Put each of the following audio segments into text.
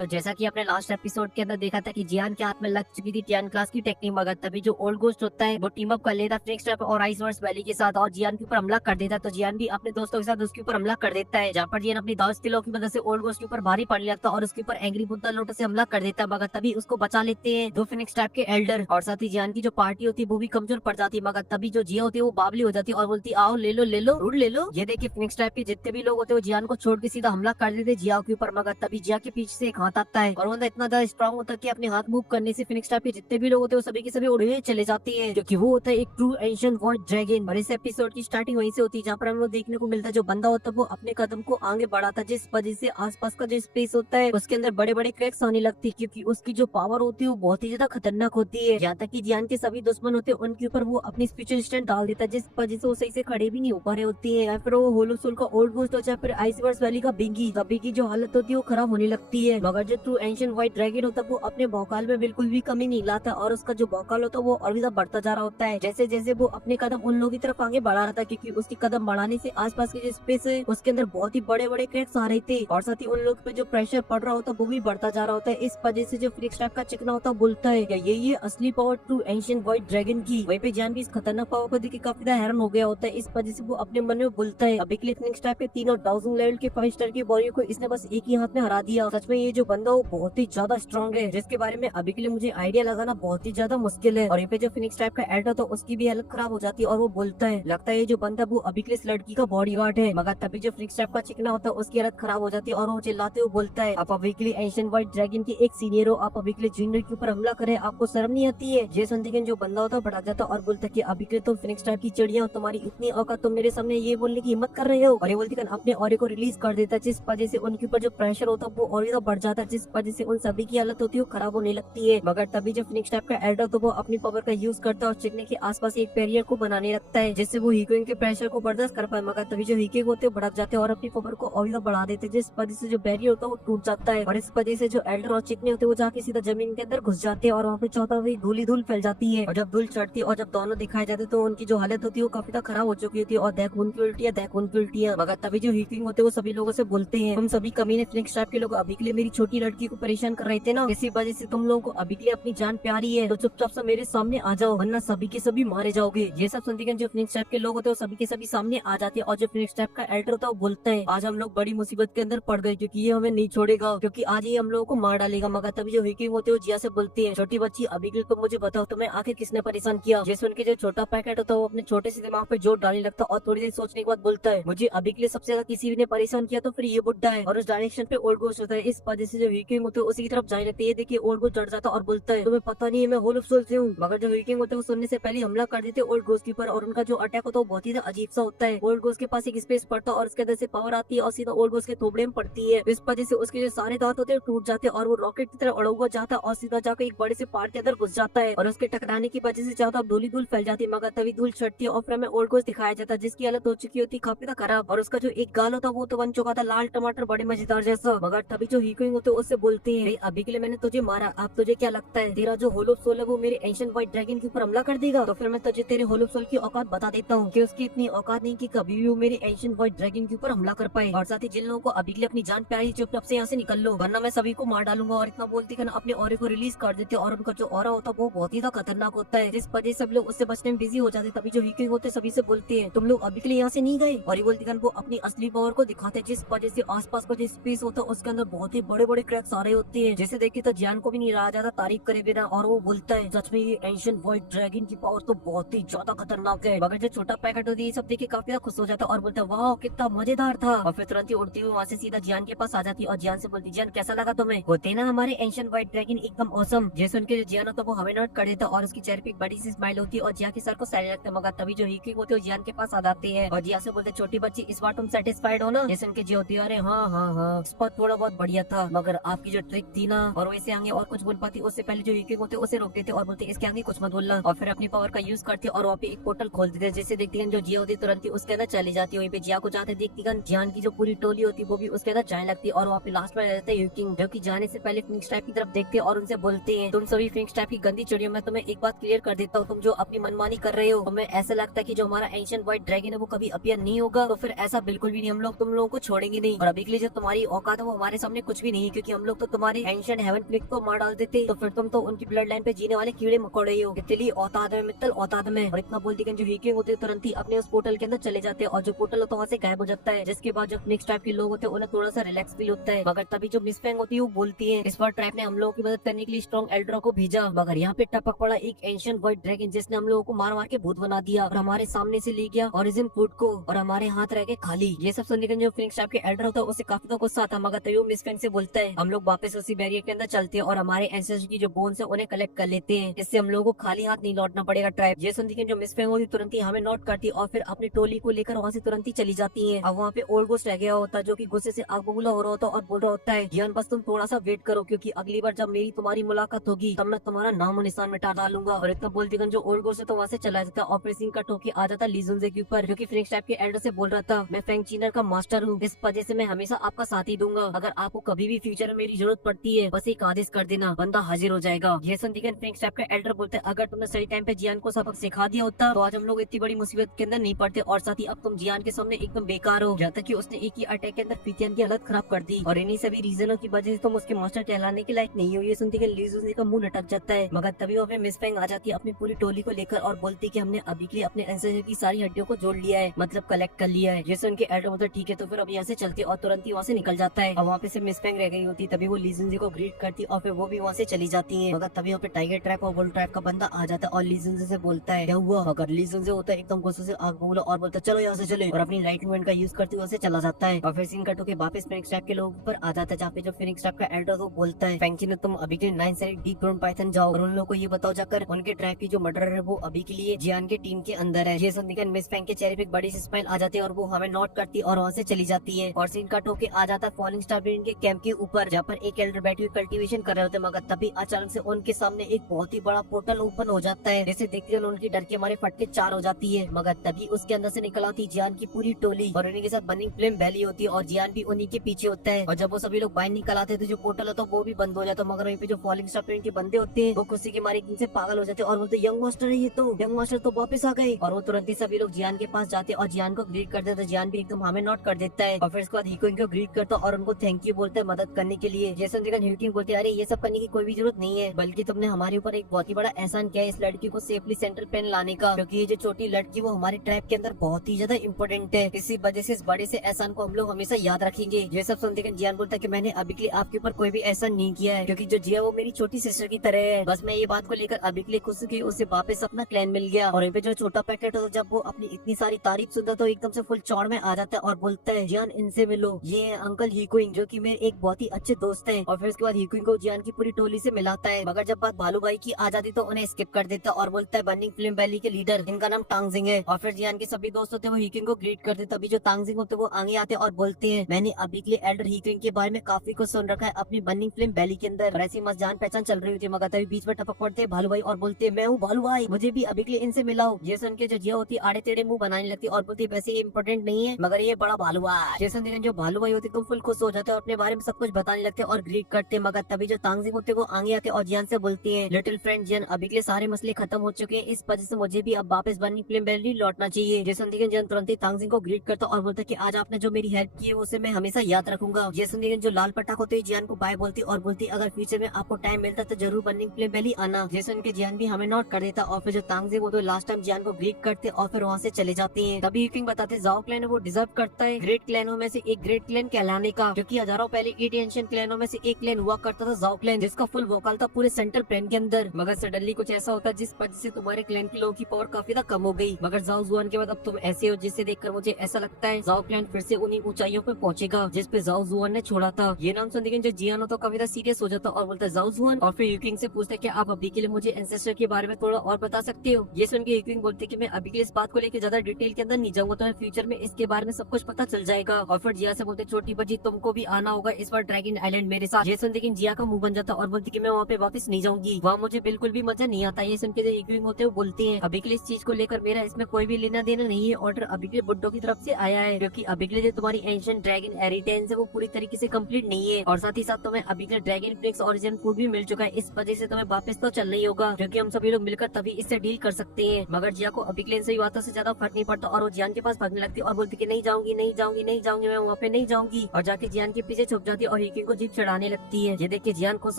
तो जैसा कि आपने लास्ट एपिसोड के अंदर देखा था कि जियान के हाथ में लग चुकी थी टियान क्लास की टेक्निक, मगर तभी जो ओल्ड गोस्ट होता है वो टीम अप कर लेता फिनिक्स ट्रैप और आइसवर्स वैली के साथ और जियान के ऊपर हमला कर देता। तो जियान भी अपने दोस्तों के साथ उसके ऊपर हमला कर देता है, जहाँ पर जियान अपनी दास तिलों की मदद से ओल्ड गोस्ट के ऊपर भारी पड़ने लगता है और उसके ऊपर एंग्री बुद्धा लोटस से हमला कर देता है। मगर तभी उसको बचा लेते हैं दो फिनिक्स ट्रैप के एल्डर, और साथ ही जियान की जो पार्टी होती है वो भी कमजोर पड़ जाती है। मगर तभी जो जिया होती है वो बावली हो जाती है और बोलती आओ ले लो ले लो रूट ले लो। ये देखिए फिनिक्स ट्रैप के जितने भी लोग होते हैं वो जियान को छोड़ के सीधा हमला कर देते जिया के ऊपर। मगर तभी जिया के पीछे से एक हाथ आता है और वो इतना ज्यादा स्ट्रॉन्ग होता है कि अपने हाथ मूव करने से फिनिक्स ट्रैप के जितने भी लोग होते हैं वो सभी के सभी उड़े चले जाते हैं, क्योंकि वो होता है एक ट्रू एंशिएंट वॉइड ड्रैगन। और इस एपिसोड की स्टार्टिंग वहीं से होती है जहाँ पर हम लोग देखने को मिलता है जो बंदा होता है वो अपने कदम को आगे बढ़ाता है, जिस वजह से आसपास का जो स्पेस होता है उसके अंदर बड़े बड़े क्रैक्स आने लगती है, क्योंकि उसकी जो पावर होती है वो बहुत ही ज्यादा खतरनाक होती है। यहाँ तक कि जियान के सभी दुश्मन होते हैं उनके ऊपर वो अपनी स्पिरिचुअल स्टैंड डाल देता है, जिस वजह से वो सही से खड़े भी नहीं हो पा रहे होती है। या फिर वो होलो सोल का ओल्ड गोस्ट हो चाहे फिर आइसवर्स वैली का बिंगी, तभी की जो हालत होती है वो खराब होने लगती है। मगर जो ट्रू एंशिएंट व्हाइट ड्रैगन होता है वो अपने भौकाल में बिल्कुल भी कमी नहीं लाता और उसका जो भौकाल होता है वो और भी ज्यादा बढ़ता जा रहा होता है जैसे जैसे वो अपने कदम उन लोगों की तरफ आगे बढ़ा रहा था, क्योंकि उसकी कदम बढ़ाने से आसपास के जो स्पेस है उसके अंदर बहुत ही बड़े बड़े क्रैक्स आ रहे थे और साथ ही उन लोग पे जो प्रेशर पड़ रहा होता है वो भी बढ़ता जा रहा होता है। इस वजह से जो फिनिक्स ट्रैप का चिकना होता है बोलता है क्या यही है असली power true ancient white dragon की। वहीं पे जान भी इस खतरनाक पावर को देख के काफी ज्यादा हैरान हो गया होता है। इस वजह से वो अपने मन में बोलता है अभी के लिए फिनिक्स ट्रैप के तीनों 1000 लेवल के 5 स्टार की वॉरियर को इसने बस एक ही हाथ में हरा दिया। सच में ये जो बंदा वो बहुत ही ज्यादा स्ट्रॉन्ग है, जिसके बारे में अभी के लिए मुझे आइडिया लगाना बहुत ही ज्यादा मुश्किल है। और यहाँ पे जो फिनिक्स टाइप का एल्डर तो उसकी भी हालत खराब हो जाती है और वो बोलता है लगता है ये जो बंदा वो अभी के लिए इस लड़की का बॉडीगार्ड है। मगर तभी जो फिनिक्स टाइप का चिकना होता है उसकी हालत खराब हो जाती है और वो चिल्लाते हुए बोलता है आप अभी के लिए एंशिएंट व्हाइट ड्रैगन के एक सीनियर हो, आप अभी के लिए जूनियर के ऊपर हमला करे, आपको शर्म नहीं आती है। ये सुनते ही जो बंदा होता है बढ़ा जाता है और बोलता है कि अभी के लिए तुम फिनिक्स टाइप की चिड़िया हो, तुम्हारी इतनी औकात तुम मेरे सामने ये बोलने की हिम्मत कर रहे हो। और ये बोलती है अपने ऑरे को रिलीज कर देता है, जिस वजह से उनके ऊपर जो प्रेशर होता है वो और ज्यादा बढ़ जाता है, जिस वजह से उन सभी की हालत होती है वो खराब होने लगती है। मगर तभी जो फिनिक्स टाइप का एल्डर तो वो अपनी पावर का यूज करता है और चिकने के आसपास एक बैरियर को बनाने लगता है जिससे वो हीकोइंग के प्रेशर को बर्दाश्त कर पाए। मगर तभी जो हीके होते हैं भड़क जाते हैं और अपनी पावर को और ज्यादा बढ़ा देते हैं, जिस वजह से जो बैरियर होता है वो टूट जाता है और इस वजह से जो एल्डर और चिकने होते हैं वो जाके सीधा जमीन के अंदर घुस जाते हैं और वहाँ पे चौथा हुई धूल ही धूल फैल जाती है। और जब धूल चढ़ती है और जब दोनों दिखाए जाते तो उनकी जो हालत होती है वो काफी ज्यादा खराब हो चुकी होती है और देख उनकी उल्टी है देख उनकी उल्टी है। मगर तभी जो हीकिंग होते हैं वो सभी लोगों से बोलते हैं तुम सभी कमीने फिनिक्स टाइप के लोग अभी के लिए मेरी छोटी लड़की को परेशान कर रहे थे ना, इसी वजह से तुम लोगों को अभी के लिए अपनी जान प्यारी है तो चुपचाप से मेरे सामने आ जाओ वरना सभी के सभी मारे जाओगे। ये सब सुनते जो फिनिक्स टाइप के लोग होते हैं सभी के सभी सामने आ जाते हैं और जो फिनिक्स टाइप का एल्डर होता है वो बोलता है आज हम लोग बड़ी मुसीबत के अंदर पड़ गए क्योंकि ये हमें नहीं छोड़ेगा, क्योंकि आज ही हम लोगों को मार डालेगा। मगर तभी जो हिकिंग होते हैं वो जिया से बोलती है छोटी बच्ची अभी के लिए तुम मुझे बताओ तुम्हें आखिर किसने परेशान किया। जैसे उनके जो छोटा पैकेट होता है वो अपने छोटे से दिमाग पे जोर डालने लगता है और थोड़ी देर सोचने के बाद बोलता है मुझे अभी के लिए सबसे ज्यादा किसी ने परेशान किया तो फिर ये बुड्ढा है, और उस डायरेक्शन पे ओल्ड गोस्ट होता है। इस वजह से जो हिकिंग होते है उसी की तरफ जाने लगते है। देखिए ओल्ड गोस्ट डर जाता है और बोलता है तुम्हें पता नहीं है मैं होल ऑफ सोल से हूँ। मगर जो हिकिंग होते है वो सुनने से पहले हमला कर देते ओल्ड गोस्ट के ऊपर और उनका जो अटैक होता है वो बहुत ही अजीब सा होता है। ओल्ड गोस्ट के पास एक स्पेस पड़ता है और उसके अंदर से पावर आती है और सीधा ओल्ड गोस्ट के थोबड़े में पड़ती है। इस वजह से उसके जो सारे दांत होते हैं टूट जाते हैं और वो रॉकेट की तरह उड़ा हुआ जाता है और सीधा जाकर एक बड़े से पहाड़ के अंदर घुस जाता है और उसके टकराने की वजह से ज्यादा धूल ही धूल फैल जाती है। मगर तभी धूल छटती है और फिर हमें ओल्ड गोस्ट दिखाया जाता है जिसकी हालत हो चुकी होती काफी ज्यादा खराब और उसका जो एक गाल होता है वो तो बन चुका था लाल टमाटर बड़े मजेदार जैसा। मगर तभी जो हीकोइंग होते हैं उससे बोलते हैं अभी के लिए मैंने तुझे मारा, अब तुझे क्या लगता है तेरा जो होल ऑफ सोल है वो मेरे एंशिएंट व्हाइट ड्रैगन के ऊपर हमला कर देगा? तो फिर मैं तुझे तेरे होल ऑफ सोल की औकात बता देता हूँ कि उसकी इतनी औकात नहीं कि कभी भी वो मेरे एंशिएंट व्हाइट ड्रैगन के ऊपर हमला कर पाए। और साथ ही जिन लोगों को अभी के लिए अपनी जान प्यारी चुपचाप से यहाँ से निकल लो वरना मैं सभी को मार डालूंगा। और इतना बोलते कि अपने ऑरे को रिलीज कर देते और उनका जो ऑरा होता है वो बहुत ही खतरनाक होता है, जिस वजह से सब लोग उससे बचने में बिजी हो जाते। तभी जो हीकिंग होते सभी से बोलते हैं तुम लोग अभी के लिए यहाँ से नहीं गए, और ये बोलते वो अपनी असली पावर को दिखाते हैं, जिस वजह से आसपास का जो स्पेस होता है उसके अंदर बहुत ही बड़े बड़े क्रैक्स आ रहे होते हैं जिसे देख के तो जान को भी नहीं रहा जाता तारीफ करे बिना। और वो बोलता है सच में ये एंशिएंट व्हाइट ड्रैगन की पावर तो बहुत ही ज्यादा खतरनाक है। मगर जो छोटा पैकेट होती है सब देख के काफी ज्यादा खुश हो जाता है और बोलता है वाह कितना मजेदार था। और फिर तुरंत ही उड़ती हुई वहाँ से सीधा जियान के पास आ जाती है और जियान से बोलती जियान कैसा लगा तुम्हें? होते ना हमारे एंशिएंट व्हाइट ड्रैगन एकदम ऑसम। जैसे उनके जो जियान होता है वो हमें नोट कर देता और उसकी चेहरे पे एक बड़ी सी स्माइल होती है और जिया के सर को सहने लगता है। मगर तभी जो हिकिंग होते है जियान के पास आ जाते हैं और जिया से बोलते छोटी बच्ची इस बार तुम सेटिस्फाइड हो ना? जैसे उनके जी होती है अरे हाँ हाँ हाँ इस बार थोड़ा बहुत बढ़िया था मगर आपकी जो ट्रिक थी ना, और वैसे आगे और कुछ बोल पाती उससे पहले जो हिकिंग होते उसे रोक देते और बोलते इसके आगे कुछ मत बोलना और फिर अपनी पावर का यूज करते और वहाँ पे एक पोर्टल खोल देते। जैसे देखती है जो जिया होती तुरंत ही उसके अंदर चली जाती है। वहीं पे जिया को जाते देखती है जियान की जो पूरी टोली होती है वो भी उसके अंदर जाने लगती है और वहाँ पे लास्ट में रहते हैं हिकिंग जो की जाने से पहले फिनिक्स टाइप की तरफ देखते हैं और उनसे बोलते हैं तुम सभी फिनिक्स टाइप की गंदी चिड़ियों में तुम्हें एक बात क्लियर कर देता हूँ, तुम जो अपनी मनमानी कर रहे हो हमें ऐसा लगता है कि जो हमारा एंशिएंट व्हाइट ड्रैगन है वो कभी अपीयर नहीं होगा, तो फिर ऐसा बिल्कुल भी नहीं, हम लोग तुम लोगों को छोड़ेंगे नहीं और अभी के लिए जो तुम्हारी औकात है वो हमारे सामने कुछ भी नहीं। नहीं, क्योंकि हम लोग तो तुम्हारे एंशिएंट हेवन क्विक को मार डाल देते, तो फिर तुम तो उनकी ब्लड लाइन पे जीने वाले कीड़े मकोड़े ही हो। इतनी औताद में मित्तल, औताद में। और इतना बोलती जो हीकिंग होते तुरंत ही अपने उस पोर्टल के अंदर चले जाते हैं, और जो पोर्टल होता है वहाँ से गायब हो जाता है। जिसके बाद जो नेक्स्ट टाइप के लोग होते हैं उन्हें थोड़ा सा रिलैक्स फील होता है। मगर तभी जो मिस फैंग होती है वो बोलती है, इस बार ट्राइब ने हम लोगों की मदद करने के लिए स्ट्रॉन्ग एल्ड्रा को भेजा, मगर यहाँ पे टपक पड़ा एक एंशिएंट व्हाइट ड्रैगन, जिसने हम लोगों को मार मार के भूत बना दिया और हमारे सामने से ले गया ओरिजिन फूड को, और हमारे हाथ रह गए खाली। ये सब सुनने के जो फिनिक्स टाइप के एल्डर होता है उसे काफी तो गुस्सा आता, मगर तभी वो मिस फैंग से बोलता है, हम लोग वापस उसी बैरियर के अंदर चलते हैं और हमारे एंसेस्टर की जो बोन्स है उन्हें कलेक्ट कर लेते हैं, इससे हम लोगों को खाली हाथ नहीं लौटना पड़ेगा। ट्राइब ये सुनती है जो मिस फैंग होती तुरंत ही हमें नोट करती और फिर अपनी टोली को लेकर वहाँ से तुरंत ही चली जाती है। अब वहाँ पे ओल्ड गोस्ट रह गया होता है, जो की गुस्से से आग बबूला हो रहा होता और बोल रहा होता है, जियान बस तुम थोड़ा सा वेट करो, क्योंकि अगली बार जब मेरी तुम्हारी मुलाकात होगी तब मैं तुम्हारा नाम और निशान मिटा डालूंगा। और इतना बोलती जो ओल्ड गोस्ट है तो वहाँ से चला जाता है, ऑपरेशन कट होके आ जाता ली जुनजे के ऊपर, जो की फिनिक्स टाइप के एल्डर से बोल रहा था, मैं फैंग चीनर का मास्टर हूँ, इस वजह से मैं हमेशा आपका साथ ही दूंगा, अगर आपको कभी भी फ्यूचर में मेरी जरूरत पड़ती है बस एक आदेश कर देना, बंदा हाजिर हो जाएगा। ये सुन फिनिक्स टाइप का एल्डर बोलते हैं, अगर तुमने सही टाइम पे जियान को सबक सिखा दिया होता तो आज हम लोग इतनी बड़ी मुसीबत के अंदर नहीं पड़ते, और साथ ही अब तुम जियान के सामने एकदम बेकार हो, जहाँ तक कि उसने एक ही अटैक के अंदर फितियान की हालत खराब कर दी, और इन्हीं सभी रीजनों की वजह से तुम उसके मास्टर कहलाने के लायक नहीं हो। ये सुनती है ली जुनजे का मुंह लटक जाता है, मगर तभी वो मिस फैंग आ जाती है अपनी पूरी टोली को लेकर और बोलती कि हमने अभी के लिए अपने एंसेस्टर की सारी हड्डियों को जोड़ लिया है, मतलब कलेक्ट कर लिया है। जैसे उनके एल्डर बोलते ठीक है तो फिर अब यहाँ से चलती और तुरंत ही वहाँ से निकल जाता है। और वहाँ पे से मिस फैंग रह गई होती, तभी वो ली जुनजे को ग्रीट करती और फिर वो भी वहाँ से चली जाती है। मगर तभी वहाँ पे टाइगर ट्रैप और बुल ट्रैप का बंदा आ जाता है और ली जुनजे से बोलता है क्या हुआ, मगर ली जुनजे होता है एकदम गुस्से से आग बबूला और बोलता है चलो यहाँ से चले, और अपनी लाइट मूवमेंट का यूज करते हुए चला जाता है। और फिर सीन कट होकर वापस फिनिक्स ट्रैप के लोगों पर आ जाता है, जहाँ पे जो फिनिक्स ट्रैप का एल्डर वो बोलता है, फैंग चीनर तुम अभी के 9 साइड डीप ग्राउंड पाइथन जाओ और उन लोगों को ये बताओ जाकर उनके ट्रैप की जो मर्डर है वो अभी के लिए जियान के टीम के अंदर है। ये सुनकर मिस फैंग के चेहरे पे एक बड़ी सी स्माइल आ जाती है और वो हमें नोट करती है और वहाँ से चली जाती है। और सीन कट होके आ जाता है फॉलिंग स्टार के कैंप के ऊपर, जहाँ पर एक एल्डर बैठी हुई कल्टीवेशन कर रहे होते हैं, मगर तभी अचानक से उनके सामने एक बहुत ही बड़ा पोर्टल ओपन हो जाता है, जैसे देखते हैं उनकी डर के हमारे फटके 4 हो जाती है। मगर तभी उसके अंदर से निकल आती जियान की पूरी टोली और उन्हीं के साथ बर्निंग फ्लेम वैली होती है और जियान भी उन्हीं के पीछे होता है। और जब वो सभी लोग बाहर निकल आते हैं तो जो पोर्टल होता है वो भी बंद हो जाता है, मगर वहीं पे जो फॉलिंग स्टार के बंदे होते हैं वो खुशी के मारे इनसे पागल हो जाते हैं और बोलते यंग मास्टर है, ये तो यंग मास्टर तो वापस आ गए। और वो तुरंत ही सभी लोग जियान के पास जाते हैं और जियान को ग्रीट कर देते हैं। जियान भी एकदम हमें नोट कर देता है और फिर उसके बाद हीको इनको ग्रीट करता है और उनको थैंक यू बोलता है मदद करने के लिए। जैसे हीको बोलते हैं अरे ये सब करने की कोई भी जरूरत नहीं है, बल्कि तुमने हमारे ऊपर एक बहुत ही बड़ा एहसान किया है इस लड़की को सेफली सेंट्रल प्लेन लाने का, क्योंकि ये जो छोटी लड़की वो हमारे ट्रैप के अंदर बहुत ही ज्यादा इंपॉर्टेंट है, इसी वजह से इस बड़े से एहसान को हम लोग हमेशा याद रखेंगे। ये सब सुनते जियान बोलता है कि मैंने अभी के लिए आपके ऊपर कोई भी एहसान नहीं किया है, क्योंकि जो जिया वो मेरी छोटी सिस्टर की तरह है, बस मैं ये बात को लेकर अभी के लिए खुश हूँ कि उसे वापस अपना क्लैन मिल गया। और जो छोटा पैकेट हो जब वो अपनी इतनी सारी तारीफ सुनता तो एकदम से फुल चौड़ में आ जाता है और बोलता है जियान इनसे मिलो, ये है अंकल हीकुइंग जो कि मेरे एक बहुत ही अच्छे दोस्त हैं। और फिर उसके बाद हीकुइंग को जियान की पूरी टोली से मिलाता है, मगर जब बात भालू भाई की आ जाती तो उन्हें स्किप कर देता और बोलता है बर्निंग फ्लेम वैली के लीडर इनका नाम टांगजिंग है। और फिर जियान के सभी दोस्त होते वो हीकुइंग को ग्रीट करते, तभी जो टांगजिंग होते वो आगे आते और बोलते हैं मैंने अभी के लिए एल्डर हीकुइंग के बारे में काफी कुछ सुन रखा है अपनी बर्निंग फ्लेम वैली के अंदर। ऐसी मस्त जान पहचान चल रही होती है, मगर तभी बीच में टपक पड़ते भालू भाई और बोलते मैं हूँ भालू भाई, मुझे भी अभी के लिए इनसे मिलाओ। ये सुन के जो जिया होती आड़े टेढ़े मुंह बनाने लगती और बोलती वैसे ये इंपॉर्टेंट नहीं है मगर ये बड़ा भालू भाई। जैसे जो भालू भाई होती तुम फुल खुश हो जाते और अपने बारे में सब कुछ बताने लगते और ग्रीट करते, मगर तभी जो तांगजिंग होते वो आगे आते और जियान से बोलती है लिटिल फ्रेंड जियान अभी के लिए सारे मसले खत्म हो चुके हैं, इस वजह से मुझे भी अब वापस बर्निंग फ्लेम वैली लौटना चाहिए। जैसे जियान तुरंत ही तांगजिंग को ग्रीट करता और बोलता कि आज आपने जो मेरी हेल्प की है उसे मैं हमेशा याद रखूंगा। जैसे जो लाल पटाख होते जियान को बाय बोलती और बोलती अगर फ्यूचर में आपको टाइम मिलता तो जरूर बर्निंग फ्लेम वैली आना। जैसे उनके जियान भी हमें नोट कर देता और फिर जो तांगजिंग वो तो लास्ट टाइम जियान को ग्रीट करते और फिर वहाँ से चले जाते हैं। तभी यूकिंग बताते जाओ क्लैन वो डिजर्व करता है ग्रेट क्लैनों में से एक ग्रेट क्लैन कहलाने का, क्योंकि हजारों पहले 8 एंशिएंट क्लैनों में से एक क्लैन हुआ करता था जाओ क्लैन, जिसका फुल वोकल था पूरे सेंट्रल प्लेन के अंदर। मगर सडनली कुछ ऐसा होता है जिस वजह से तुम्हारे क्लैन के लोगों की पावर काफी ज्यादा कम हो गई। मगर जाओ जुआन के बाद अब तुम ऐसे हो जिससे देखकर मुझे ऐसा लगता है जाओ क्लैन फिर से उन्हीं ऊंचाइयों पे पहुंचेगा जिस पे जाओ जुआन ने छोड़ा था। ये नाम सुनते जो जियान हो तो काफी ज्यादा सीरियस हो जाता और बोलता है जाओ जुआन, और फिर यूकिंग से पूछता है कि आप अभी के लिए मुझे एंसेस्टर के बारे में थोड़ा और बता सकते हो। ये सुन के यूकिंग बोलते कि मैं अभी के लिए इस बात को लेकर ज्यादा डिटेल के अंदर नहीं जाऊंगा, तो फ्यूचर में इसके बारे में सब कुछ पता चल जाएगा। और फिर जिया से बोलते छोटी बच्ची तुमको भी आना होगा इस बार ड्रैगन आइलैंड मेरे साथ। ये सुनते जिया का मुंह बन जाता और बोलती कि मैं वहाँ पे वापस नहीं जाऊंगी, वहाँ मुझे बिल्कुल भी मजा नहीं आता। ये सुन के जो यूकिंग होते हैं वो बोलते हैं अभी के लिए इस चीज को लेकर मेरा इसमें कोई भी लेना देना नहीं है, ऑर्डर अभी के लिए बुड्ढो की तरफ से आया है, क्योंकि अभी के लिए जो तुम्हारी एंशिएंट ड्रैगन हेरिटेज है वो पूरी तरीके से कंप्लीट नहीं है, और साथ ही साथ तुम्हें अभी के लिए ड्रैगन फ्लेक्स ओरिजिन फूड भी मिल चुका है, इस वजह से तुम्हें वापस तो चलना ही होगा, क्योंकि हम सभी लोग मिलकर तभी इससे डील कर सकते हैं। मगर जिया को अभी के लिए इन सभी बातों से ज्यादा फर्क नहीं पड़ता और वो जियान के पास भागने लगती और बोलती कि नहीं जाऊंगी नहीं जाऊंगी नहीं जाऊंगी, मैं वहाँ पे नहीं जाऊंगी, और जाके जियान के पीछे छुप जाती और हीकिंग को जीप चढ़ाने लगती है। ये देख के जियान खुश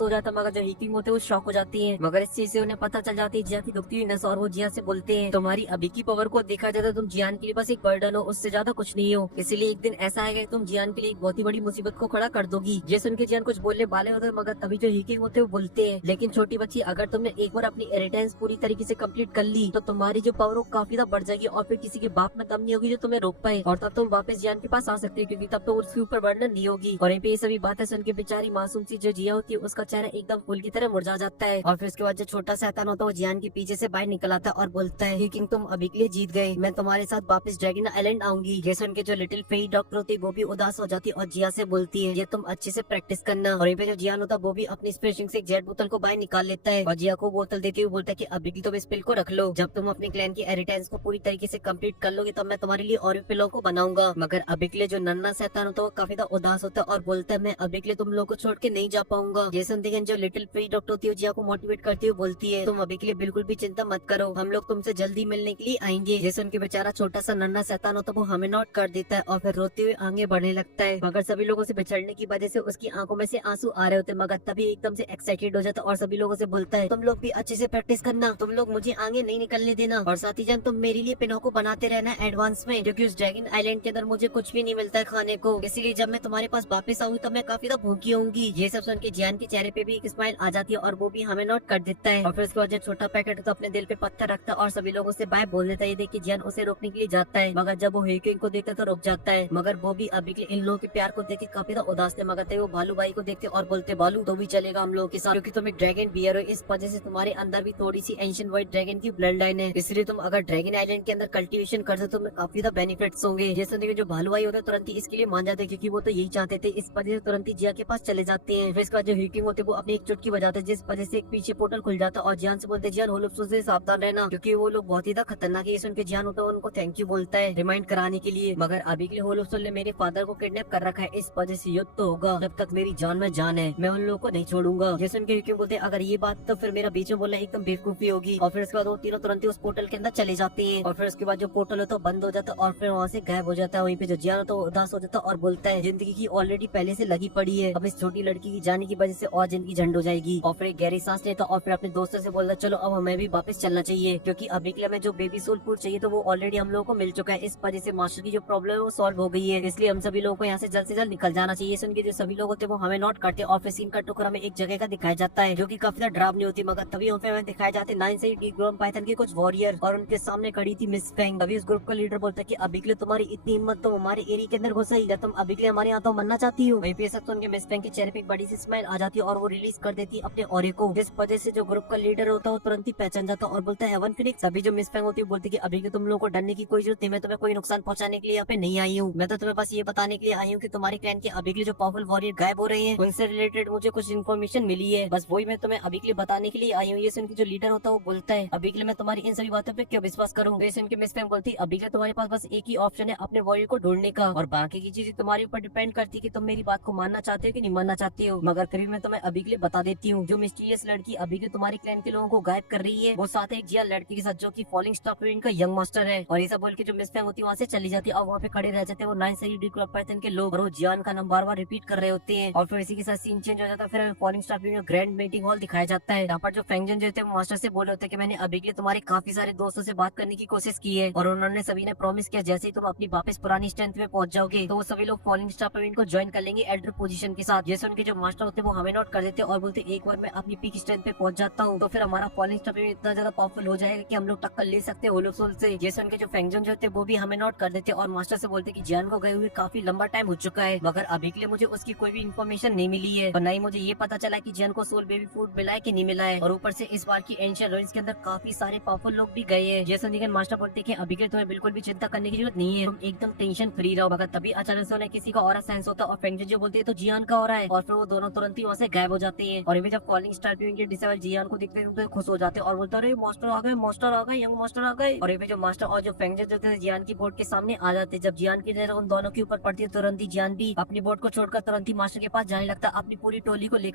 हो जाता है, मगर जो हीकिंग होते हैं वो शॉक हो जाती है। मगर इस चीज से उन्हें पता चल जाती है जिया की दुखती हुई नस, और वो जिया से बोलते हैं तुम्हारी अभी की पावर को देखा जाए तो तुम जियान के लिए बस एक बर्डन हो, उससे ज्यादा कुछ नहीं हो। इसीलिए एक दिन ऐसा आएगा कि तुम जियान के लिए एक बहुत ही बड़ी मुसीबत को खड़ा कर दोगी। ये सुन के जियान कुछ बोलने वाले होते हैं, मगर तभी जो हीकिंग होते हैं वो बोलते हैं लेकिन छोटी बच्ची, अगर तुमने एक बार अपनी इरिटेंस पूरी तरीके से कंप्लीट कर ली तो तुम्हारी जो पावर काफी ज्यादा बढ़ जाएगी और फिर किसी के बाप में दम नहीं होगी जो तुम्हें रोक पाए, और तब तुम वापस जियान के पास आ सकते हो, क्योंकि तब तो उसके ऊपर बर्डन नहीं होगी। और यहीं पे ये सभी बातें सुन के बेचारी मासूम सी जो जिया होती है उसका चेहरा एकदम फूल की तरह मुरझा जाता है। और फिर उसके बाद जो छोटा सा शैतान होता है वो जियान के पीछे से बाहर निकल आता है और बोलता है किंग तुम अभी के लिए जीत गए, मैं तुम्हारे साथ वापस ड्रैगन आइलैंड आऊंगी। ये सुन के जो लिटिल फेई डॉक्टर होती है वो भी उदास हो जाती है और जिया से बोलती है ये तुम अच्छे से प्रैक्टिस करना। और यहीं पे जो जियान होता है वो भी अपनी स्प्रेशिंग से एक जेट बोतल को बाहर निकाल लेता है और जिया को बोतल देते हुए बोलता है कि अभी की तुम इस पिल को रख लो, जब तुम अपने क्लैन की इरिटेंस को पूरी तरीके से कंप्लीट कर लोगे तब मैं तुम्हारे लिए और भी पिलों को बनाऊंगा। मगर अभी के लिए जो नन्ना शैतान होता है वो काफी ज्यादा उदास होता है और बोलता है मैं अभी के लिए तुम लोगों को छोड़ के नहीं जा पाऊंगा। ये सुनते ही जो लिटिल फेई डॉक्टर होती है जिया को मोटिवेट करती हुई बोलती है तुम अभी के लिए बिल्कुल भी चिंता मत करो, हम लोग तुमसे जल्दी मिलने के लिए आएंगे। ये सुन के बेचारा छोटा सा नन्ना शैतान होता है वो हमें नोट कर देता है और फिर रोते हुए आगे बढ़ने लगता है। मगर सभी लोगों से बिछड़ने की वजह से उसकी आंखों में से आंसू आ रहे होते, मगर तभी एकदम से एक्साइटेड हो जाता है और सभी लोगों से बोलता है तुम लोग भी अच्छे से प्रैक्टिस करना, तुम लोग मुझे आगे नहीं निकलने देना, और साथ ही जान तुम मेरे लिए पिनों को बनाते रहना एडवांस में, क्योंकि उस ड्रैगन आइलैंड के अंदर मुझे कुछ भी नहीं मिलता है खाने को, इसीलिए जब मैं तुम्हारे पास वापस आऊंगी तब मैं काफी ज्यादा भूखी होंगी। ये सब सुन के जियान के चेहरे पे भी एक स्माइल आ जाती है और वो भी हमें नोट कर देता है। और फिर उसके बाद जो छोटा पैकेट तो अपने दिल पे पत्थर रखता है और सभी लोगों से बाय बोल देता है। ये देखिए जियान उसे रोकने के लिए जाता है, मगर जब वो हीकिंग को देखता है तो रुक जाता है। मगर वो भी अभी के लिए इन लोगों के प्यार को देख के काफी ज्यादा उदास थे, मगर तभी वो भालू भाई को देखते और बोलते भालू तो भी चलेगा हम लोगों के साथ, क्योंकि तुम एक ड्रैगन बियर हो, इस वजह से तुम्हारे अंदर भी थोड़ी सी एंशिएंट व्हाइट ड्रैगन की ब्लड लाइन है, इसलिए तुम अगर ड्रैगन आइलैंड के अंदर कल्टीवेशन कर सकते हो तुम्हें काफी ज्यादा बेनिफिट्स होंगे। जैसे देखिए जो भालू भाई होते हैं तुरंत ही इसके लिए मान जाते हैं, क्योंकि वो तो यही चाहते थे, इस वजह से तुरंत ही जिया के पास चले जाते हैं। फिर इसके बाद जो हीकिंग होते हैं वो अपनी एक चुटकी बजाते हैं जिस वजह से एक पीछे पोर्टल खुल जाता है और जियान से बोलते जियान होलोप्सो से सावधान रहना, क्योंकि वो लोग बहुत ही ज्यादा खतरनाक है। सुन के जियान होता है उनको थैंक यू बोलता है रिमाइंड कराने के लिए, मगर अभी के लिए होलोप्सो ने मेरे फादर को किडनैप कर रखा है, इस वजह से युद्ध तो होगा, जब तक मेरी जान में जान है मैं उन लोगों को नहीं छोड़ूंगा। जैसे उनके हीकिंग बोलते अगर ये बात तो फिर मेरा बीच में बोलना एकदम बेवकूफी होगी। और फिर उसके बाद वो तीनों तुरंत ही उस पोर्टल के अंदर चले जाते हैं और फिर उसके बाद जो पोर्टल होता है बंद हो जाता है और फिर वहाँ से गायब हो जाता है। वहीं पे जो जियान होता है उदास हो जाता है और बोलता है जिंदगी की ऑलरेडी पहले से लगी पड़ी है, अब इस छोटी लड़की की जाने की वजह से और जिंदगी झंड हो जाएगी। और फिर एक गहरी सांस लेता और फिर अपने दोस्तों से बोलता चलो अब हमें भी वापस चलना चाहिए, क्योंकि अभी के लिए हमें जो बेबी सोल फूड चाहिए तो वो ऑलरेडी हम लोगों को मिल चुका है, इस वजह से मास्टर की जो प्रॉब्लम है वो सॉल्व हो गई है, इसलिए हम सभी लोगों को यहाँ से जल्द निकल जाना चाहिए। सुन के जो सभी लोग होते हैं वो हमें नोट करते हैं और फिर सीन का टुकड़ा हमें एक जगह का दिखाया जाता है जो की काफी ज्यादा डरावनी होती है, मगर तभी हमें दिखाए जाते हैं 9 से 8 ग्रोम पाइथन के कुछ वॉरियर और उनके सामने खड़ी थी मिस फेंग। तभी उस ग्रुप का लीडर बोलता है कि अभी के लिए तुम्हारी इतनी हिम्मत तो हमारे एरिया के अंदर घुस आई, या तुम अभी के लिए हमारे यहाँ तो मरना चाहती हो। वहीं पे सब सुन के मिस फेंग के चेहरे पे एक बड़ी सी स्माइल आ जाती है और वो रिलीज कर देती है अपने ऑरे को, जिस वजह से जो ग्रुप का लीडर होता है वो तुरंत ही पहचान जाता है और बोलता है हेवन फिनिक्स। अभी जो मिस फेंग होती है बोलती है कि अभी के तुम लोगों को डरने की कोई जरूरत नहीं, मैं तुम्हें कोई नुकसान पहुंचाने के लिए यहाँ पे नहीं आई हूँ, मैं तो तुम्हें बस ये बताने के लिए आई हूँ कि तुम्हारे क्लैन के अभी के लिए जो पावरफुल वॉरियर गायब हो रहे हैं उनसे रिलेटेड मुझे कुछ इन्फॉर्मेशन मिली है, बस वही मैं तुम्हें अभी के लिए बताने के लिए आई हूँ। ये सुन के जो लीडर होता है वो बोलता है अभी के लिए मैं तुम्हारी इन सभी बातों पे क्यों विश्वास करूँ। ये सुन के मिस फेंग बोलती है अभी के लिए तुम्हारे पास बस एक ही ऑप्शन है अपने वॉरियर को ढूंढने का, और बाकी की चीजें तुम्हारे ऊपर डिपेंड करती है कि तुम मेरी बात को मानना चाहते हो कि नहीं मानना चाहती हो। मगर फिर भी मैं तुम्हें अभी के लिए बता देती हूँ जो मिस्टीरियस लड़की अभी के तुम्हारे क्लैन के लोगों को गायब कर रही है वो साथ एक जिया लड़की के साथ जो की फॉलिंग स्टार क्वीन का यंग मास्टर है। और ये सब बोल के जो मिस फेंग होती है वहाँ से चली जाती है और वहाँ पे खड़े रह जाते हैं वो 9 से डी क्लब पाइथन के लोग और वो जियान का नाम बार बार रिपीट कर रहे होते हैं। और फिर इसी के साथ सीन चेंज हो जाता है, फिर हमें फॉलिंग स्टार क्वीन का ग्रैंड मीटिंग हॉल दिखाया जाता है, यहाँ पर जो फेंगजन जो थे वो मास्टर से बोले होते हैं कि मैंने अभी के लिए तुम्हारे काफी सारे दोस्तों से बात करने की कोशिश की है और उन्होंने सभी ने प्रॉमिस किया जैसे ही तुम अपनी वापस पुरानी स्ट्रेंथ में पहुंच जाओगे तो वो सभी लोग फॉलिंग स्टार क्वीन को ज्वाइन कर लेंगे एल्डर पोजीशन के साथ। जैसे उनके जो मास्टर होते हैं वो हमें नोट कर देते हैं और बोलते एक बार मैं अपनी पीक स्ट्रेंथ पे पहुंच जाता हूँ तो फिर हमारा फॉलिंग स्टार क्वीन इतना ज्यादा पावरफुल हो जाएगा कि हम लोग टक्कर ले सकते हैं होलोसोल से। जैसे उनके जो फेंगजन जो थे वो भी हमें नोट कर देते और मास्टर से बोलते कि जियान को गए हुए काफी लंबा टाइम हो चुका है, मगर अभी के लिए मुझे उसकी कोई भी इन्फॉर्मेशन नहीं मिली है और न ही मुझे ये पता चला कि जियान को सोल बेबी फूड मिला है कि नहीं मिला है। और ऊपर से इस बार की एंशिएंट रूइंस के अंदर काफी सारे पावरफुल लोग भी गए हैं। जैसे उनके मास्टर बोलते कि अभी के लिए तुम्हें बिल्कुल भी चिंता करने की जरूरत नहीं है, तुम एकदम टेंशन फ्री रहो। मगर तभी अचानक से उन्हें किसी का ऑरा सेंस होता है और फेंगजन जो बोलती है तो जियान का ऑरा है और फिर वो दोनों तुरंत ही वहाँ से गायब हो जाते हैं। और जब फॉलिंग स्टार क्वीन के डिसेबल जियान को दिखते हैं तो खुश हो जाते हैं और बोलते हैं मास्टर आ गए, मास्टर आ गए, यंग मास्टर आ गए। और जो मास्टर और जो फेंगजन जो थे जियान की बोर्ड के सामने आ जाते हैं। जब जियान की नजर उन दोनों के ऊपर पड़ती है तुरंत ही जियान भी अपनी बोर्ड को छोड़कर तुरंत ही मास्टर के पास जाने लगता है अपनी पूरी टोली को लेकर।